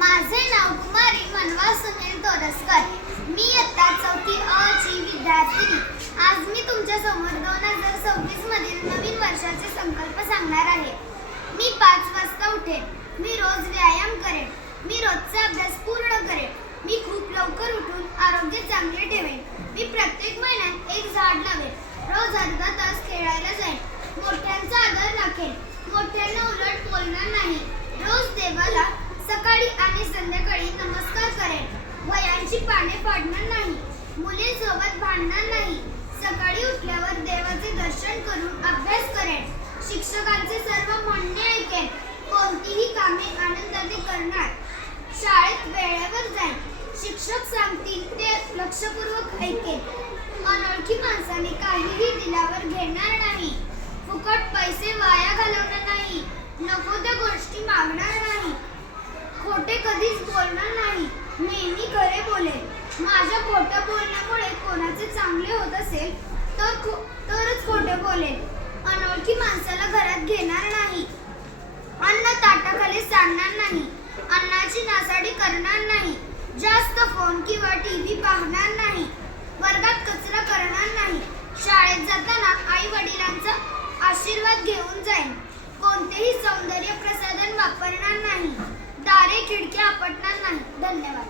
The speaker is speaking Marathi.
माझे नाव कुमारी मनवा सुनील तोरसकर. मी इयत्ता 4थी अ ची विद्यार्थिनी. आज मी तुमच्या समोर 2026 मधील नवीन वर्षाचे संकल्प सांगणार आहे. मी 5 वाजता उठेन. मी रोज व्यायाम करेन. मी रोजचा अभ्यास पूर्ण करेन. मी खूप लवकर उठून आरोग्य चांगले ठेवेन. मी प्रत्येक महिन्यात एक झाड लावेन. रोज अर्धा तास खेळायला जाईन. मोठ्यांचा आदर राखेन. मोठ्यांना उलट बोलणार नाही. रोज देवाला सकाळी आणि संध्याकाळी नमस्कार करेन. वयांची पाने पाडणार नाही. मुलींसोबत भांडणार नाही. सकाळी उठल्यावर देवाचे दर्शन करून अभ्यास करेन. शिक्षकांचे सर्व म्हणणे ऐकेन. कोणतीही कामे आनंदाने करणार. शाळेत वेळेवर जाईन. शिक्षक सांगतील ते लक्षपूर्वक ऐकेन. अनोळखी माणसाने काहीही दिल्यावर घेणार नाही. फुकट पैसे वाया घालवणार नाही. नको त्या गोष्टी मागणार नाही. खोटे कधीच बोलणार नाही. नेहमी खरे बोलेन. माझ्या खोटं बोलण्यामुळे कोणाचे चांगले होत असेल तरच खोटे बोलेन. अनोळखी माणसाला घरात घेणार नाही. अन्न ताटाखाली सांडणार नाही. अन्नाची नासाडी करणार नाही. जास्त फोन किंवा टीव्ही पाहणार नाही. वर्गात कचरा करणार नाही. शाळेत जाताना आई वडिलांचा आशीर्वाद घेऊन जाईन. कोणतेही सौंदर्य प्रसाधन वापरणार नाही. दारे खिडक्या आपटणार नाही. धन्यवाद.